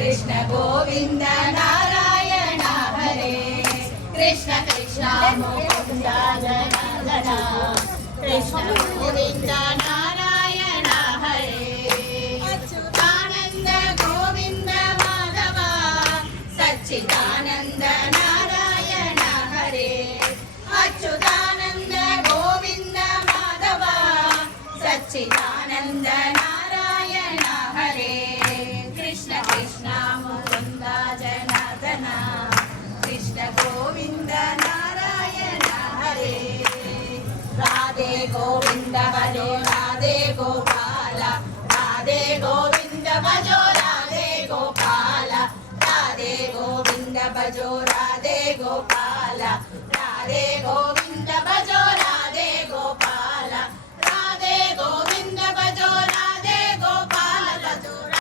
कृष्ण गोविन्द नारायण हरे कृष्ण कृष्ण मुकुन्द जनार्दन कृष्ण गोविन्द नारायण हरे अच्युतानन्द गोविन्द माधव सच्चिदानन्द नारायण हरे अच्युतानन्द गोविन्द माधव सच्चिदानन्द नारायण हरे कृष्ण कृष्ण मुकुन्द जनार्दन कृष्ण गोविन्द नारायण हरे राधे गोविन्द भजो राधे गोपाल राधे गोविन्द भजो राधे गोपाल राधे गोविन्द भजो राधे गोपाल राधे गोविन्द भजो राधे गोपाल राधे गोविन्द भजो